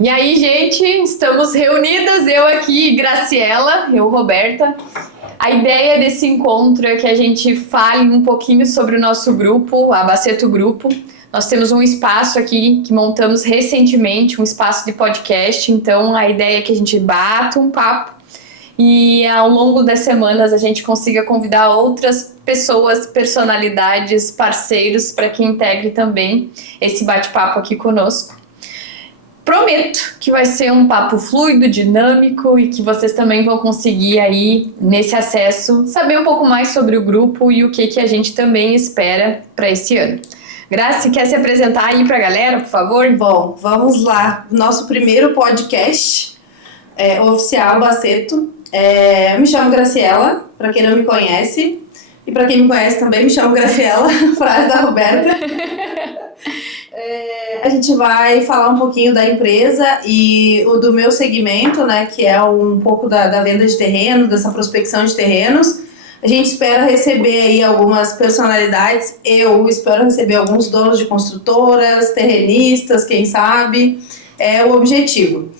E aí, gente, estamos reunidas, eu aqui, Graciela, eu, Roberta. A ideia desse encontro é que a gente fale um pouquinho sobre o nosso grupo, a Baceto Grupo. Nós temos um espaço aqui que montamos recentemente, um espaço de podcast, então a ideia é que a gente bata um papo e ao longo das semanas a gente consiga convidar outras pessoas, personalidades, parceiros para que integre também esse bate-papo aqui conosco. Prometo que vai ser um papo fluido, dinâmico e que vocês também vão conseguir aí, nesse acesso, saber um pouco mais sobre o grupo e o que a gente também espera para esse ano. Graci, quer se apresentar aí para a galera, por favor? Bom, vamos lá. Nosso primeiro podcast oficial, Baceto. Eu me chamo Graciela, para quem não me conhece. E para quem me conhece também, me chamo Graciela, frase da Roberta. A gente vai falar um pouquinho da empresa e do meu segmento, né, que é um pouco da venda de terreno, dessa prospecção de terrenos. A gente espera receber aí algumas personalidades, eu espero receber alguns donos de construtoras, terrenistas, quem sabe, é o objetivo,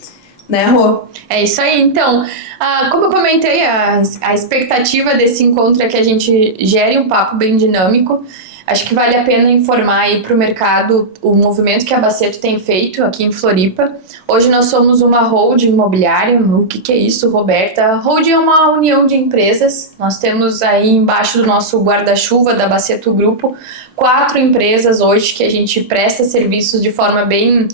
né, Rô? É isso aí, então, como eu comentei, a expectativa desse encontro é que a gente gere um papo bem dinâmico. Acho que vale a pena informar aí para o mercado o movimento que a Baceto tem feito aqui em Floripa. Hoje nós somos uma holding imobiliária. O que é isso, Roberta? Holding é uma união de empresas. Nós temos aí embaixo do nosso guarda-chuva da Baceto Grupo 4 empresas hoje que a gente presta serviços de forma bem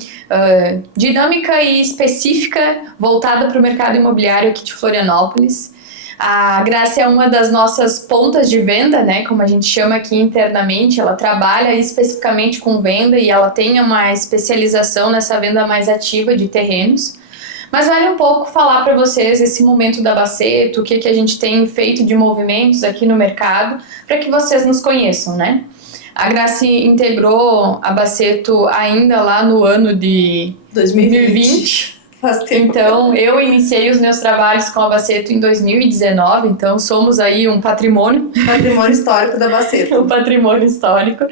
dinâmica e específica, voltada para o mercado imobiliário aqui de Florianópolis. A Graça é uma das nossas pontas de venda, né, como a gente chama aqui internamente. Ela trabalha especificamente com venda e ela tem uma especialização nessa venda mais ativa de terrenos. Mas vale um pouco falar para vocês esse momento da Baceto, o que a gente tem feito de movimentos aqui no mercado, para que vocês nos conheçam, né? A Graça integrou a Baceto ainda lá no ano de 2020. Então, eu iniciei os meus trabalhos com a Baceto em 2019, então somos aí um patrimônio. Patrimônio histórico da Baceto. Um patrimônio histórico.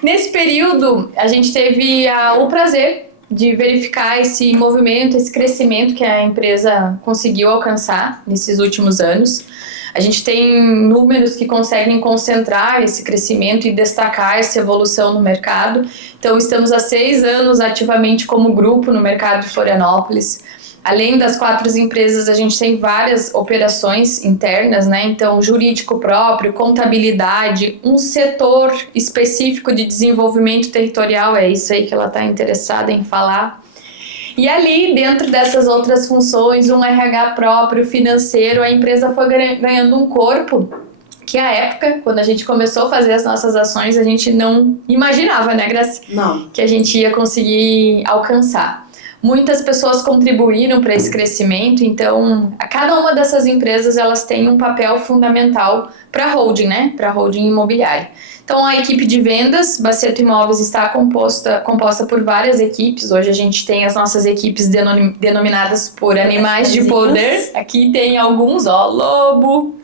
Nesse período, a gente teve o prazer de verificar esse movimento, esse crescimento que a empresa conseguiu alcançar nesses últimos anos. A gente tem números que conseguem concentrar esse crescimento e destacar essa evolução no mercado. Então, estamos há 6 anos ativamente como grupo no mercado de Florianópolis. Além das 4 empresas, a gente tem várias operações internas, né? Então, jurídico próprio, contabilidade, um setor específico de desenvolvimento territorial, é isso aí que ela está interessada em falar. E ali, dentro dessas outras funções, um RH próprio, financeiro, a empresa foi ganhando um corpo que, à época, quando a gente começou a fazer as nossas ações, a gente não imaginava, né, Graci? Não. Que a gente ia conseguir alcançar. Muitas pessoas contribuíram para esse crescimento, então, a cada uma dessas empresas, elas têm um papel fundamental para a holding, né? Para a holding imobiliária. Então, a equipe de vendas, Baceto Imóveis, está composta por várias equipes. Hoje a gente tem as nossas equipes denominadas por animais de poder. Aqui tem alguns, lobo,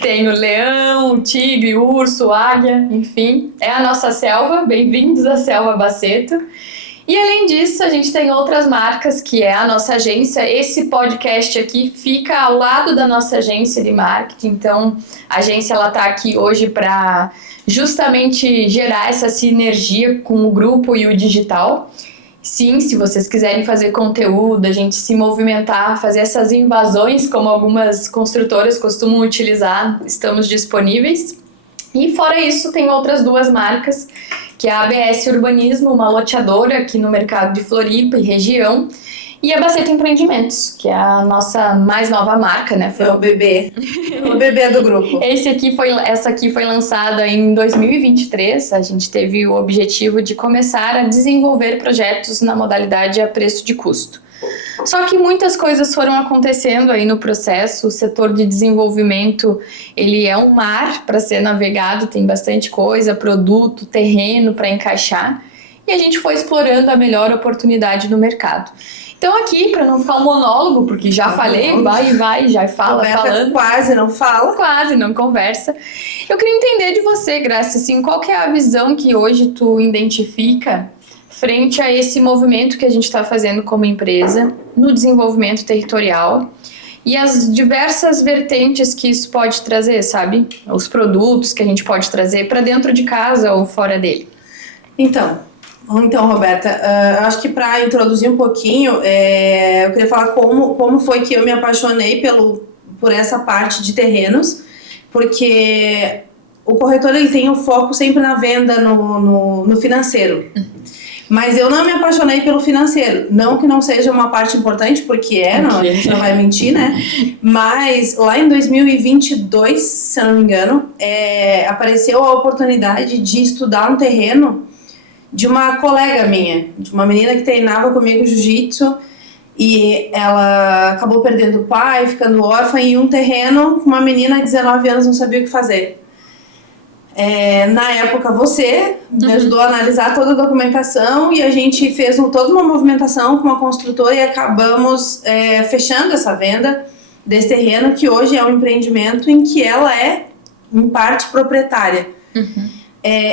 tem o leão, o tigre, o urso, águia, enfim. É a nossa selva, bem-vindos à selva Baceto. E além disso, a gente tem outras marcas, que é a nossa agência. Esse podcast aqui fica ao lado da nossa agência de marketing. Então, a agência está aqui hoje para justamente gerar essa sinergia com o grupo e o digital. Sim, se vocês quiserem fazer conteúdo, a gente se movimentar, fazer essas invasões, como algumas construtoras costumam utilizar, estamos disponíveis. E fora isso, tem outras 2 marcas, que é a ABS Urbanismo, uma loteadora aqui no mercado de Floripa e região, e a Baceto Empreendimentos, que é a nossa mais nova marca, né? Foi o bebê, o bebê do grupo. Essa aqui foi lançada em 2023, a gente teve o objetivo de começar a desenvolver projetos na modalidade a preço de custo. Só que muitas coisas foram acontecendo aí no processo. O setor de desenvolvimento, ele é um mar para ser navegado, tem bastante coisa, produto, terreno para encaixar, e a gente foi explorando a melhor oportunidade no mercado. Então aqui, para não ficar um monólogo, porque já falei, vai, já fala, falando. Quase não fala. Quase não conversa. Eu queria entender de você, Graça, assim, qual que é a visão que hoje tu identifica frente a esse movimento que a gente está fazendo como empresa no desenvolvimento territorial e as diversas vertentes que isso pode trazer, sabe? Os produtos que a gente pode trazer para dentro de casa ou fora dele. Então, Roberta, eu acho que para introduzir um pouquinho, eu queria falar como foi que eu me apaixonei por essa parte de terrenos, porque o corretor ele tem o foco sempre na venda, no financeiro. Mas eu não me apaixonei pelo financeiro. Não que não seja uma parte importante, porque não, a gente não vai mentir, né? Mas lá em 2022, se eu não me engano, apareceu a oportunidade de estudar um terreno de uma colega minha, de uma menina que treinava comigo jiu-jitsu, e ela acabou perdendo o pai, ficando órfã, em um terreno com uma menina de 19 anos não sabia o que fazer. Na época você me ajudou a analisar toda a documentação e a gente fez toda uma movimentação com uma construtora e acabamos fechando essa venda desse terreno, que hoje é um empreendimento em que ela é, em parte, proprietária.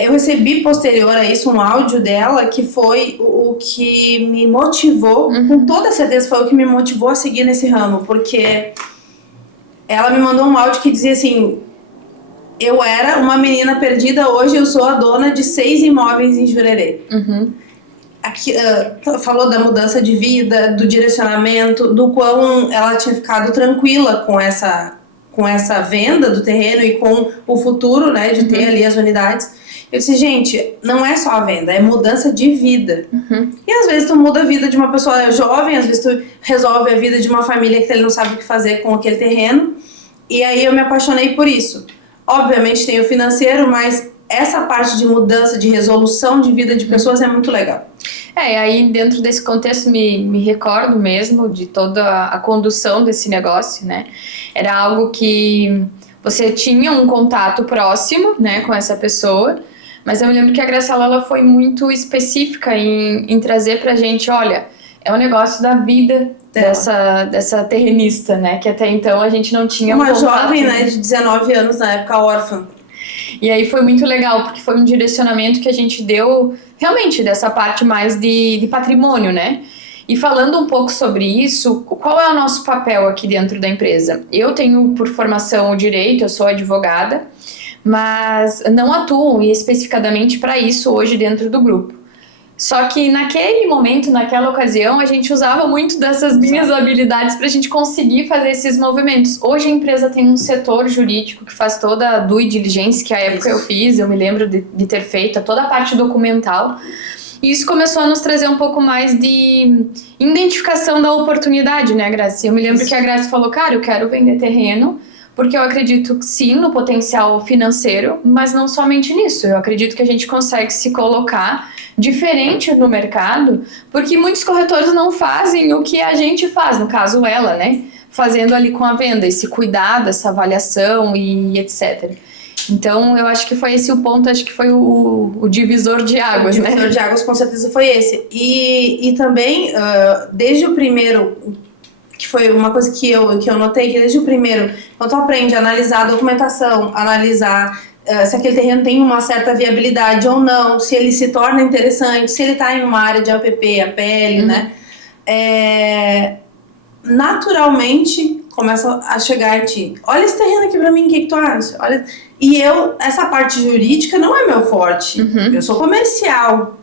Eu recebi posterior a isso um áudio dela que foi o que me motivou, com toda certeza foi o que me motivou a seguir nesse ramo, porque ela me mandou um áudio que dizia assim: eu era uma menina perdida, hoje eu sou a dona de 6 imóveis em Jurerê. Aqui, falou da mudança de vida, do direcionamento, do quão ela tinha ficado tranquila com essa venda do terreno e com o futuro, né, de ter ali as unidades. Eu disse, gente, não é só a venda, é mudança de vida. E às vezes tu muda a vida de uma pessoa jovem, às vezes tu resolve a vida de uma família que ele não sabe o que fazer com aquele terreno. E aí eu me apaixonei por isso. Obviamente tem o financeiro, mas essa parte de mudança, de resolução de vida de pessoas é muito legal. Aí dentro desse contexto me recordo mesmo de toda a condução desse negócio, né? Era algo que você tinha um contato próximo, né, com essa pessoa, mas eu me lembro que a Graciela ela foi muito específica em trazer pra gente, olha, é um negócio da vida dessa terrenista, né, que até então a gente não tinha uma jovem, né, de 19 anos na época, órfã. E aí foi muito legal, porque foi um direcionamento que a gente deu realmente dessa parte mais de patrimônio, né? E falando um pouco sobre isso, qual é o nosso papel aqui dentro da empresa? Eu tenho por formação o direito, eu sou advogada, mas não atuo especificadamente para isso hoje dentro do grupo. Só que naquele momento, naquela ocasião, a gente usava muito dessas minhas habilidades para a gente conseguir fazer esses movimentos. Hoje a empresa tem um setor jurídico que faz toda a due diligence, que à época eu fiz, eu me lembro de ter feito toda a parte documental. E isso começou a nos trazer um pouco mais de identificação da oportunidade, né, Grazi? Eu me lembro que a Grazi falou, cara, eu quero vender terreno, porque eu acredito sim no potencial financeiro, mas não somente nisso. Eu acredito que a gente consegue se colocar diferente no mercado, porque muitos corretores não fazem o que a gente faz, no caso ela, né? Fazendo ali com a venda, esse cuidado, essa avaliação e etc. Então, eu acho que foi esse o ponto, acho que foi o divisor de águas, né? O divisor de águas, com certeza, foi esse. E também, desde o primeiro, que foi uma coisa que eu notei, que desde o primeiro, quando tu aprende a analisar a documentação, analisar se aquele terreno tem uma certa viabilidade ou não, se ele se torna interessante, se ele está em uma área de APP, APL, né? Naturalmente, começa a chegar a ti. Olha esse terreno aqui pra mim, o que tu acha? Olha... E essa parte jurídica não é meu forte. Eu sou comercial.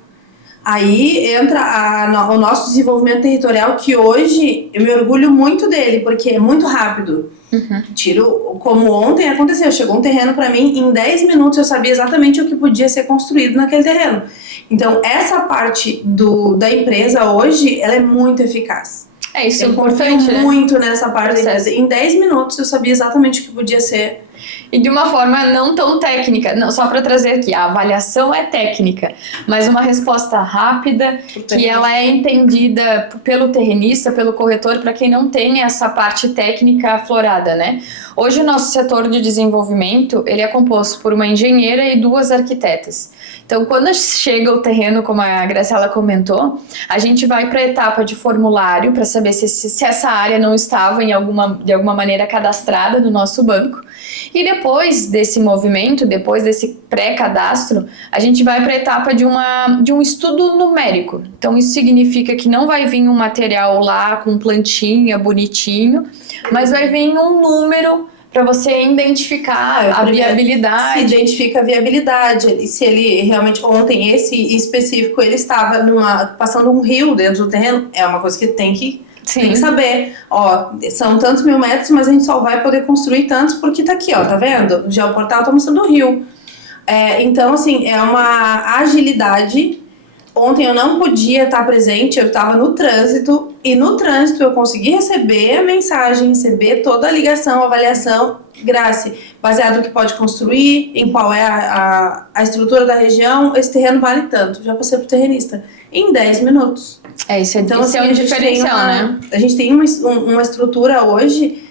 Aí entra o nosso desenvolvimento territorial, que hoje eu me orgulho muito dele, porque é muito rápido. Como ontem aconteceu, chegou um terreno para mim, em 10 minutos eu sabia exatamente o que podia ser construído naquele terreno. Então, essa parte da empresa hoje, ela é muito eficaz. Isso é eu importante, confio muito nessa parte da empresa. Em 10 minutos eu sabia exatamente o que podia ser. E de uma forma não tão técnica, não, só para trazer aqui, a avaliação é técnica, mas uma resposta rápida, que ela é entendida pelo terrenista, pelo corretor, para quem não tem essa parte técnica aflorada, né? Hoje o nosso setor de desenvolvimento, ele é composto por uma engenheira e 2 arquitetas. Então, quando chega o terreno, como a Graciela comentou, a gente vai para a etapa de formulário para saber se essa área não estava de alguma maneira cadastrada no nosso banco. E depois desse movimento, depois desse pré-cadastro, a gente vai para a etapa de um estudo numérico. Então, isso significa que não vai vir um material lá com plantinha, bonitinho, mas vai vir um número para você identificar a viabilidade. Se identifica a viabilidade. Se ele realmente, ontem, esse específico, ele estava passando um rio dentro do terreno, é uma coisa que tem que saber. Ó, são tantos mil metros, mas a gente só vai poder construir tantos porque tá aqui, ó, tá vendo? O geoportal tá mostrando o rio. Então, assim, é uma agilidade. Ontem eu não podia estar presente, eu estava no trânsito, e no trânsito eu consegui receber a mensagem, receber toda a ligação, a avaliação, Grace, baseado no que pode construir, em qual é a estrutura da região, esse terreno vale tanto. Já passei pro terrenista em 10 minutos. Isso é, então, isso é um diferencial, né? A gente tem uma estrutura hoje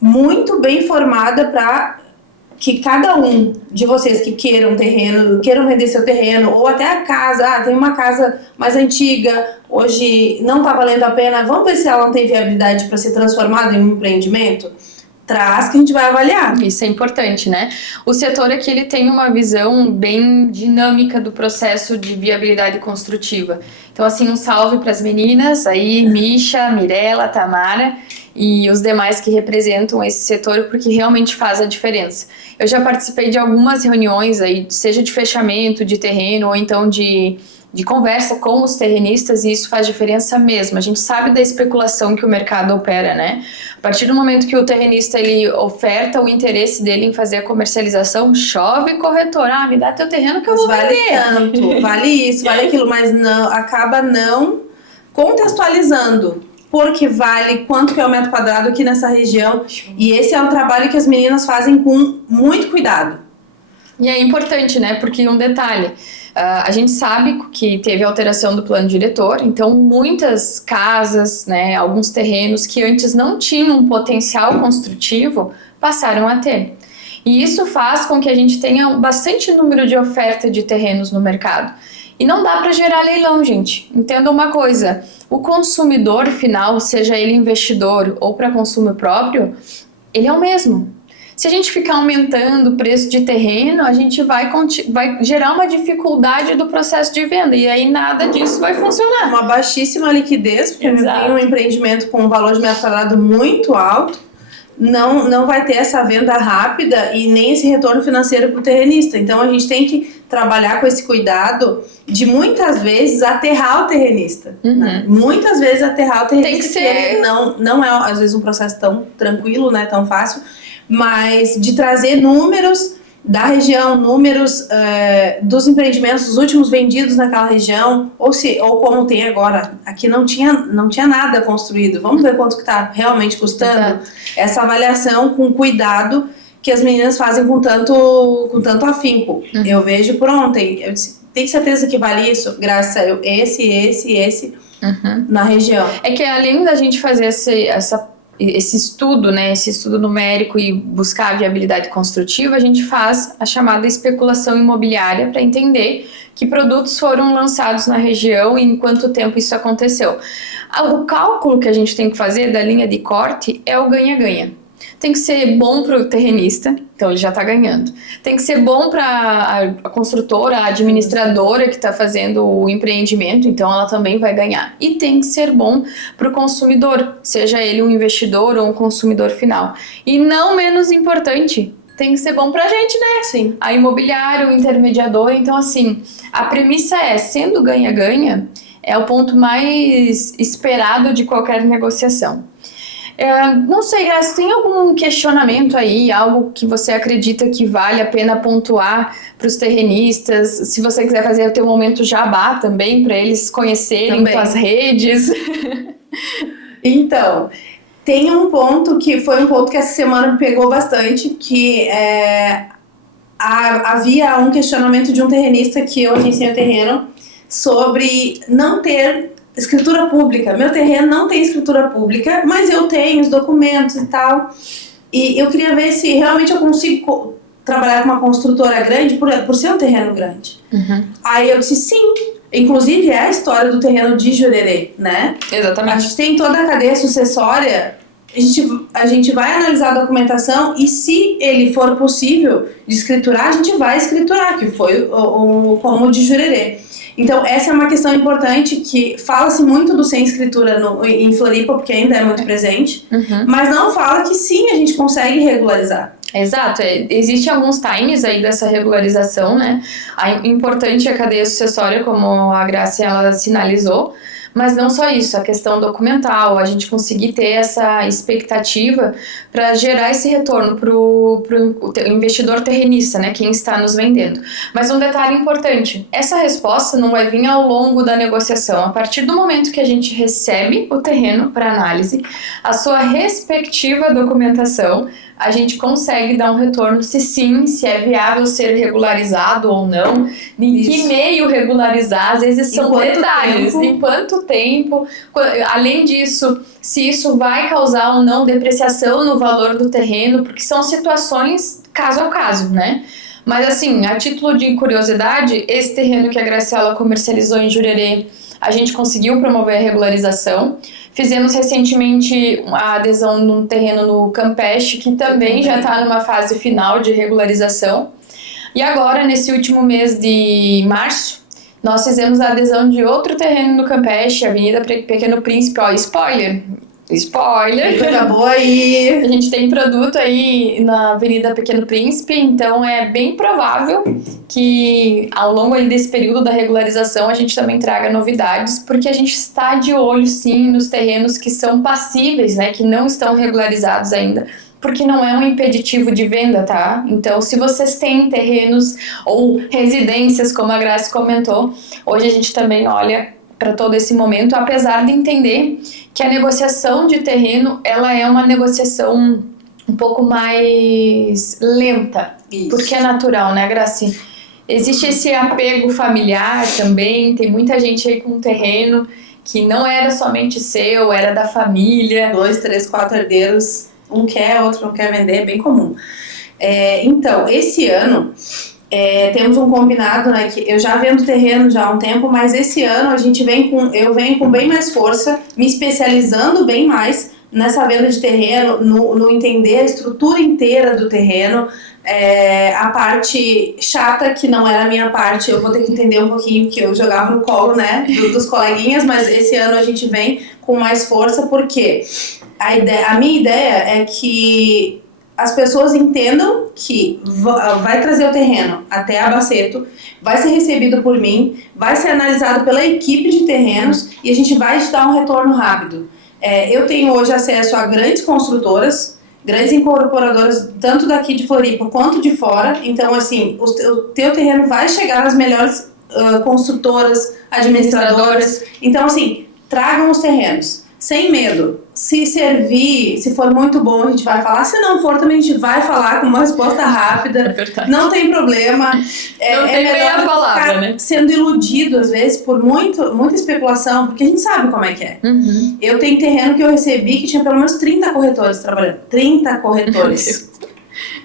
muito bem formada para que cada um de vocês que queiram vender seu terreno, ou até a casa, tem uma casa mais antiga, hoje não está valendo a pena, vamos ver se ela não tem viabilidade para ser transformada em um empreendimento? Traz que a gente vai avaliar. Isso é importante, né? O setor aqui, ele tem uma visão bem dinâmica do processo de viabilidade construtiva. Então, assim, um salve para as meninas aí, Misha, Mirella, Tamara e os demais que representam esse setor, porque realmente faz a diferença. Eu já participei de algumas reuniões aí, seja de fechamento de terreno ou então de conversa com os terrenistas, e isso faz diferença mesmo. A gente sabe da especulação que o mercado opera, né? A partir do momento que o terrenista ele oferta o interesse dele em fazer a comercialização, chove corretor, me dá teu terreno que eu vou vale vender. Tanto, vale isso, vale aquilo, mas não, acaba não contextualizando. Porque vale quanto que é o metro quadrado aqui nessa região. E esse é um trabalho que as meninas fazem com muito cuidado. E é importante, né? Porque um detalhe, a gente sabe que teve alteração do plano diretor, então muitas casas, né, alguns terrenos que antes não tinham potencial construtivo, passaram a ter. E isso faz com que a gente tenha bastante número de oferta de terrenos no mercado. E não dá para gerar leilão, gente. Entenda uma coisa, o consumidor final, seja ele investidor ou para consumo próprio, ele é o mesmo. Se a gente ficar aumentando o preço de terreno, a gente vai gerar uma dificuldade do processo de venda, e aí nada disso vai funcionar. Uma baixíssima liquidez, porque tem um empreendimento com um valor de metro quadrado muito alto, não vai ter essa venda rápida e nem esse retorno financeiro para o terrenista. Então a gente tem que trabalhar com esse cuidado de muitas vezes aterrar o terrenista. Né? Muitas vezes aterrar o terrenista. Tem que ser. Não é às vezes um processo tão tranquilo, né, tão fácil, mas de trazer números da região, números dos empreendimentos, dos últimos vendidos naquela região, ou como tem agora, aqui não tinha nada construído, vamos ver quanto que está realmente custando. Exato. Essa avaliação com cuidado que as meninas fazem com tanto afinco. Eu vejo por ontem, eu disse, tem certeza que vale isso? Graças a esse na região. É que além da gente fazer esse estudo, né, esse estudo numérico e buscar a viabilidade construtiva, a gente faz a chamada especulação imobiliária para entender que produtos foram lançados na região e em quanto tempo isso aconteceu. O cálculo que a gente tem que fazer da linha de corte é o ganha-ganha. Tem que ser bom para o terrenista, então ele já está ganhando. Tem que ser bom para a construtora, a administradora que está fazendo o empreendimento, então ela também vai ganhar. E tem que ser bom para o consumidor, seja ele um investidor ou um consumidor final. E não menos importante, tem que ser bom para a gente, né? Sim. A imobiliária, o intermediador. Então, assim, a premissa sendo ganha-ganha, é o ponto mais esperado de qualquer negociação. Não sei, Graça, tem algum questionamento aí, algo que você acredita que vale a pena pontuar para os terrenistas? Se você quiser fazer o teu momento jabá também, para eles conhecerem tuas redes. Então, tem um ponto que foi um ponto que essa semana me pegou bastante, que havia um questionamento de um terrenista que eu agenciei o terreno sobre não ter escritura pública. Meu terreno não tem escritura pública, mas eu tenho os documentos e tal. E eu queria ver se realmente eu consigo trabalhar com uma construtora grande por ser um terreno grande. Aí eu disse sim. Inclusive é a história do terreno de Jurerê, né? Exatamente. A gente tem toda a cadeia sucessória a gente vai analisar a documentação e se ele for possível de escriturar, a gente vai escriturar, que foi o como de Jurerê. Então, essa é uma questão importante que fala-se muito do sem escritura em Floripa, porque ainda é muito presente, mas não fala que sim, a gente consegue regularizar. Exato, existem alguns times aí dessa regularização, né? Importante é a cadeia sucessória, como a Graça ela sinalizou, mas não só isso, a questão documental, a gente conseguir ter essa expectativa para gerar esse retorno para o investidor terrenista, né, quem está nos vendendo. Mas um detalhe importante, essa resposta não vai vir ao longo da negociação. A partir do momento que a gente recebe o terreno para análise, a sua respectiva documentação, a gente consegue dar um retorno se sim, se é viável ser regularizado ou não, em que meio regularizar, às vezes são detalhes, em quanto tempo, além disso, se isso vai causar ou não depreciação no valor do terreno, porque são situações caso a caso, né? Mas assim, a título de curiosidade, esse terreno que a Graciela comercializou em Jurerê, a gente conseguiu promover a regularização. Fizemos recentemente a adesão num terreno no Campeche, que também já está numa fase final de regularização. E agora, nesse último mês de março, nós fizemos a adesão de outro terreno no Campeche, Avenida Pequeno Príncipe. Ó, spoiler! Coisa boa aí! A gente tem produto aí na Avenida Pequeno Príncipe, então é bem provável que ao longo aí desse período da regularização a gente também traga novidades, porque a gente está de olho sim nos terrenos que são passíveis, né, que não estão regularizados ainda, porque não é um impeditivo de venda, tá? Então, se vocês têm terrenos ou residências, como a Grace comentou, hoje a gente também olha para todo esse momento, apesar de entender que a negociação de terreno, ela é uma negociação um pouco mais lenta, porque é natural, né, Graci? Existe esse apego familiar também, tem muita gente aí com terreno que não era somente seu, era da família. 2, 3, 4 herdeiros, um quer, outro não quer vender, é bem comum. Então, esse ano... temos um combinado, né, que eu já vendo terreno já há um tempo, mas esse ano eu venho com bem mais força, me especializando bem mais nessa venda de terreno, no entender a estrutura inteira do terreno, a parte chata, que não era a minha parte, eu vou ter que entender um pouquinho, que eu jogava no colo, né, dos coleguinhas, mas esse ano a gente vem com mais força, porque a minha ideia é que as pessoas entendam que vai trazer o terreno até a Baceto, vai ser recebido por mim, vai ser analisado pela equipe de terrenos e a gente vai te dar um retorno rápido. Eu tenho hoje acesso a grandes construtoras, grandes incorporadoras, tanto daqui de Floripa quanto de fora. Então, assim, o teu terreno vai chegar às melhores construtoras, administradoras. Então, assim, tragam os terrenos. Sem medo. Se servir, se for muito bom, a gente vai falar. Se não for, também a gente vai falar com uma resposta rápida. É verdade. Não tem problema. Não tem meia palavra, né? Sendo iludido, às vezes, por muita especulação, porque a gente sabe como é que é. Uhum. Eu tenho terreno que eu recebi que tinha pelo menos 30 corretores trabalhando. 30 corretores.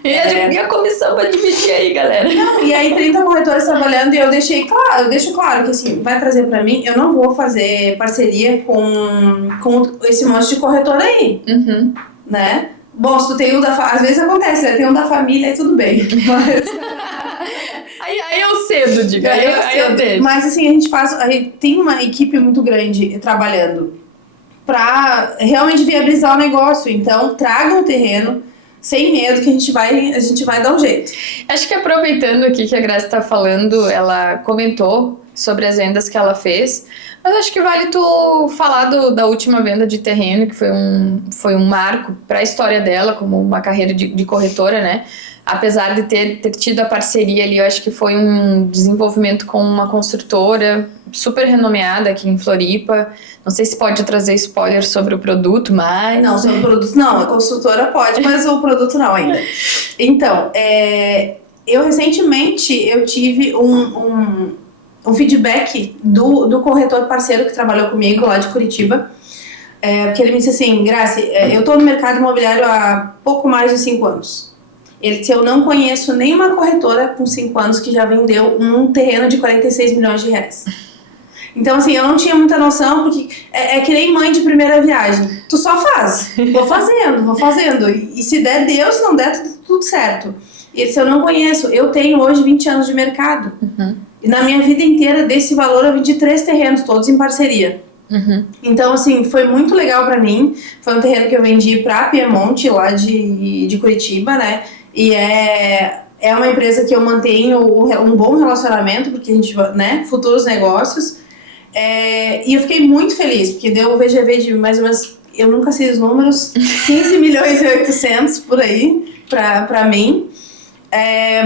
E a comissão para dividir aí, galera? Não, e aí 30 corretores trabalhando e eu deixo claro que assim, vai trazer pra mim, eu não vou fazer parceria com esse monte de corretor aí, né? Bom, se tu tem um às vezes acontece, né? Tem um da família e tudo bem, mas... aí eu cedo, diga, aí eu deixo. Mas assim, a gente tem uma equipe muito grande trabalhando pra realmente viabilizar o negócio, então tragam o terreno, sem medo, que a gente vai dar um jeito. Acho que aproveitando aqui que a Graça está falando, ela comentou sobre as vendas que ela fez, mas acho que vale tu falar da última venda de terreno, que foi um marco para a história dela, como uma carreira de corretora, né? Apesar de ter tido a parceria ali, eu acho que foi um desenvolvimento com uma construtora super renomeada aqui em Floripa. Não sei se pode trazer spoiler sobre o produto, mas... Não, sobre o produto não. A construtora pode, mas o produto não ainda. Então, eu recentemente tive um feedback do corretor parceiro que trabalhou comigo lá de Curitiba. Porque ele me disse assim, Grace, eu estou no mercado imobiliário há pouco mais de 5 anos. Ele disse, eu não conheço nenhuma corretora com 5 anos que já vendeu um terreno de 46 milhões de reais. Então, assim, eu não tinha muita noção, porque é que nem mãe de primeira viagem. Tu só faz. Vou fazendo. E se der, Deus, se não der, tudo certo. E se eu não conheço, eu tenho hoje 20 anos de mercado. E na minha vida inteira, desse valor, eu vendi 3 terrenos, todos em parceria. Então, assim, foi muito legal pra mim. Foi um terreno que eu vendi pra Piemonte, lá de Curitiba, né? E é uma empresa que eu mantenho um bom relacionamento, porque a gente, né, futuros negócios. E eu fiquei muito feliz, porque deu um VGV de mais ou menos, eu nunca sei os números, 15 milhões e 800 por aí, pra mim.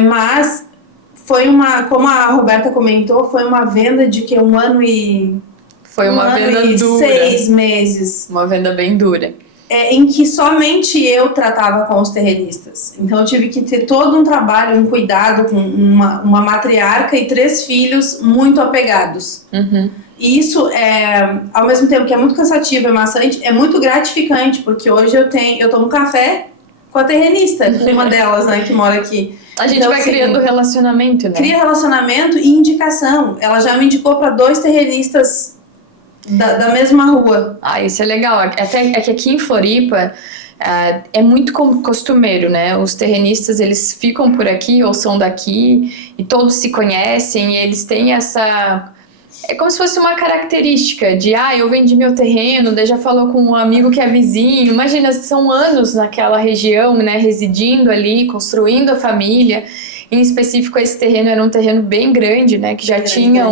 Mas foi como a Roberta comentou, foi uma venda de que 1 ano e... Foi uma venda dura. 6 meses. Uma venda bem dura. Em que somente eu tratava com os terrenistas. Então eu tive que ter todo um trabalho, um cuidado com uma matriarca e 3 filhos muito apegados. E isso, ao mesmo tempo que é muito cansativo, é maçante, é muito gratificante, porque hoje eu tomo café com a terrenista, com uma delas, né, que mora aqui. A gente vai criando relacionamento, né? Cria relacionamento e indicação. Ela já me indicou para 2 terrenistas da mesma rua. Isso é legal. Até que aqui em Floripa é muito costumeiro, né? Os terrenistas, eles ficam por aqui ou são daqui e todos se conhecem e eles têm essa... É como se fosse uma característica de, eu vendi meu terreno, daí já falou com um amigo que é vizinho. Imagina, são anos naquela região, né? Residindo ali, construindo a família. Em específico, esse terreno era um terreno bem grande, né? Que já tinha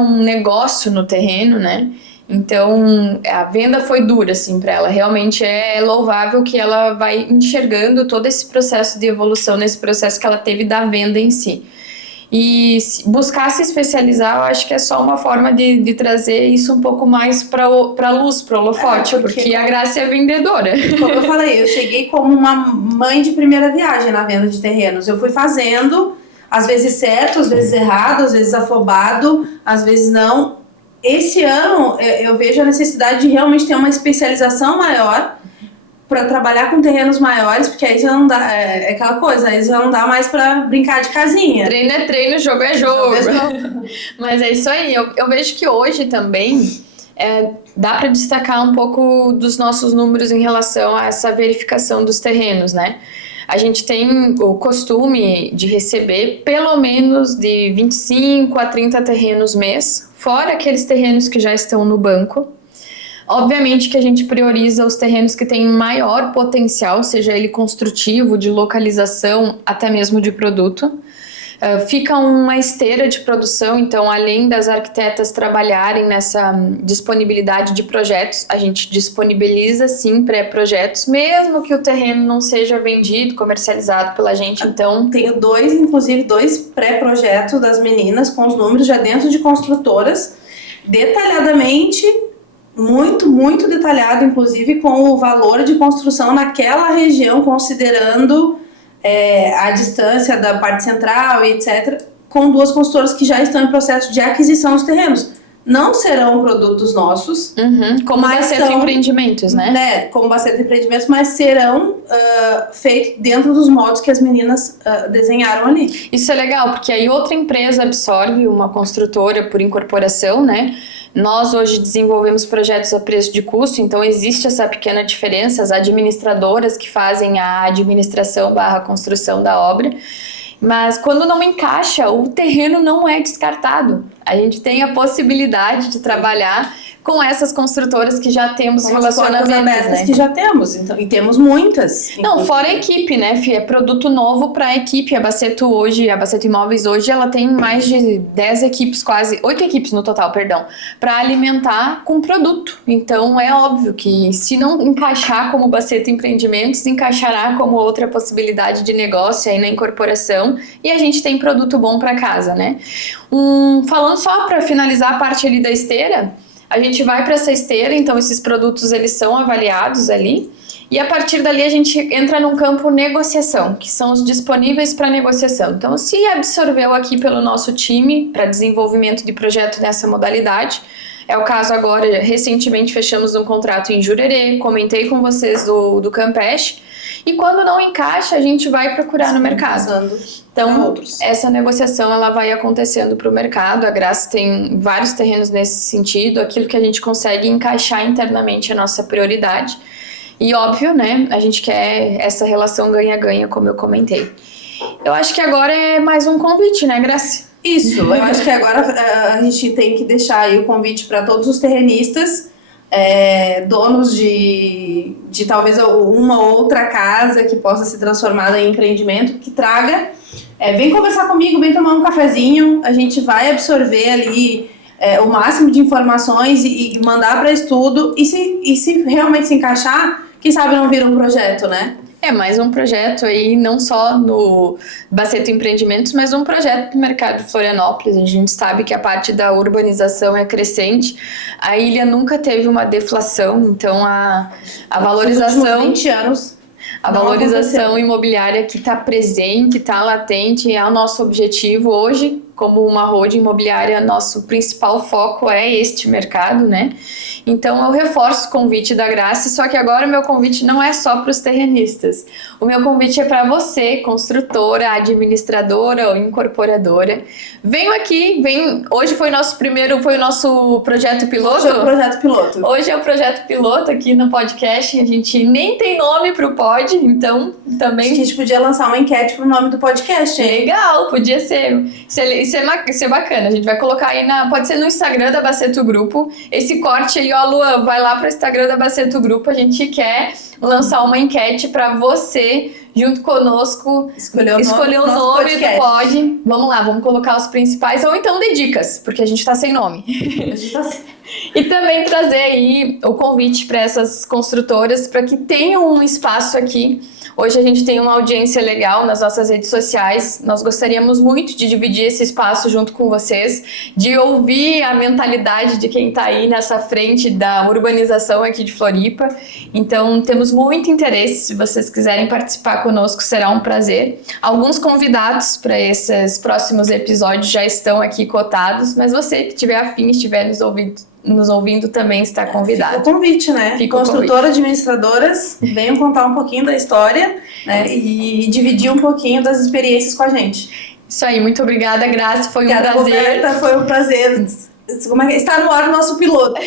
um negócio no terreno, né? Então, a venda foi dura, assim, para ela. Realmente é louvável que ela vai enxergando todo esse processo de evolução, nesse processo que ela teve da venda em si. E buscar se especializar, eu acho que é só uma forma de trazer isso um pouco mais para a luz, para o holofote, porque a Graça é vendedora. Como eu falei, eu cheguei como uma mãe de primeira viagem na venda de terrenos. Eu fui fazendo, às vezes certo, às vezes errado, às vezes afobado, às vezes não. Esse ano eu vejo a necessidade de realmente ter uma especialização maior para trabalhar com terrenos maiores, porque aí já não dá, aquela coisa, aí já não dá mais para brincar de casinha. Treino é treino, jogo é jogo. Mas é isso aí, eu vejo que hoje também dá para destacar um pouco dos nossos números em relação a essa verificação dos terrenos, né? A gente tem o costume de receber pelo menos de 25 a 30 terrenos mês, fora aqueles terrenos que já estão no banco. Obviamente que a gente prioriza os terrenos que têm maior potencial, seja ele construtivo, de localização, até mesmo de produto. Fica uma esteira de produção, então além das arquitetas trabalharem nessa disponibilidade de projetos, a gente disponibiliza sim pré-projetos, mesmo que o terreno não seja vendido, comercializado pela gente, então... Tenho inclusive dois pré-projetos das meninas com os números já dentro de construtoras, detalhadamente... Muito, muito detalhado, inclusive com o valor de construção naquela região, considerando a distância da parte central e etc., com 2 consultoras que já estão em processo de aquisição dos terrenos. Não serão produtos nossos. Como Baceto Empreendimentos, né? Como Baceto Empreendimentos, mas serão feitos dentro dos moldes que as meninas desenharam ali. Isso é legal, porque aí outra empresa absorve uma construtora por incorporação, né? Nós hoje desenvolvemos projetos a preço de custo, então existe essa pequena diferença, as administradoras que fazem a administração / construção da obra, mas quando não encaixa, o terreno não é descartado. A gente tem a possibilidade de trabalhar com essas construtoras que já temos relacionamentos, né? Que já temos, então, e temos muitas. Não, fora a equipe, né, Fih? É produto novo para a equipe. A Baceto Imóveis hoje, ela tem mais de 10 equipes, quase 8 equipes no total, perdão, para alimentar com produto. Então, é óbvio que se não encaixar como Baceto Empreendimentos, encaixará como outra possibilidade de negócio aí na incorporação, e a gente tem produto bom para casa, né? Falando só para finalizar a parte ali da esteira, a gente vai para essa esteira, então esses produtos eles são avaliados ali e a partir dali a gente entra num campo negociação, que são os disponíveis para negociação. Então, se absorveu aqui pelo nosso time para desenvolvimento de projeto nessa modalidade, É o caso agora, recentemente fechamos um contrato em Jurerê, comentei com vocês do Campeche, e quando não encaixa, a gente vai procurar no mercado. Então, essa negociação ela vai acontecendo para o mercado. A Graça tem vários terrenos nesse sentido, aquilo que a gente consegue encaixar internamente é a nossa prioridade. E óbvio, né, a gente quer essa relação ganha-ganha, como eu comentei. Eu acho que agora é mais um convite, né, Graça? Isso, eu acho que agora a gente tem que deixar aí o convite para todos os terrenistas, donos de talvez uma ou outra casa que possa ser transformada em empreendimento, que traga, vem conversar comigo, vem tomar um cafezinho, a gente vai absorver ali o máximo de informações e mandar para estudo, e se realmente se encaixar, quem sabe não vira um projeto, né? É mais um projeto aí, não só no Baceto Empreendimentos, mas um projeto do mercado de Florianópolis. A gente sabe que a parte da urbanização é crescente. A ilha nunca teve uma deflação, então a valorização... Nos últimos 20 anos... A valorização imobiliária que está presente, está latente, é o nosso objetivo hoje. Como uma holding imobiliária, nosso principal foco é este mercado, né? Então eu reforço o convite da Graça, só que agora o meu convite não é só para os terrenistas. O meu convite é para você, construtora, administradora ou incorporadora. Venham aqui, hoje foi o nosso projeto piloto. Hoje é o projeto piloto. Hoje é o projeto piloto aqui no podcast, a gente nem tem nome para o pod, então também... A gente podia lançar uma enquete pro nome do podcast, hein? Legal, podia ser. Isso é bacana. A gente vai colocar aí pode ser no Instagram da Baceto Grupo. Esse corte aí, ó, Luan, vai lá pro Instagram da Baceto Grupo. A gente quer lançar uma enquete para você, junto conosco, escolher o nome do pod. Vamos lá, vamos colocar os principais, ou então dê dicas, porque a gente tá sem nome. E também trazer aí o convite para essas construtoras para que tenham um espaço aqui. Hoje a gente tem uma audiência legal nas nossas redes sociais. Nós gostaríamos muito de dividir esse espaço junto com vocês, de ouvir a mentalidade de quem está aí nessa frente da urbanização aqui de Floripa. Então, temos muito interesse. Se vocês quiserem participar conosco, será um prazer. Alguns convidados para esses próximos episódios já estão aqui cotados, mas você que tiver afim, estiver nos ouvindo também está convidado. Fica o convite, né? Construtora, administradoras, venham contar um pouquinho da história, né? E dividir um pouquinho das experiências com a gente. Isso aí, muito obrigada, Graça, foi um prazer. Roberta, foi um prazer. Como é que está no ar o nosso piloto?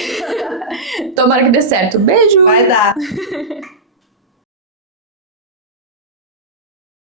Tomara que dê certo. Beijo! Vai dar!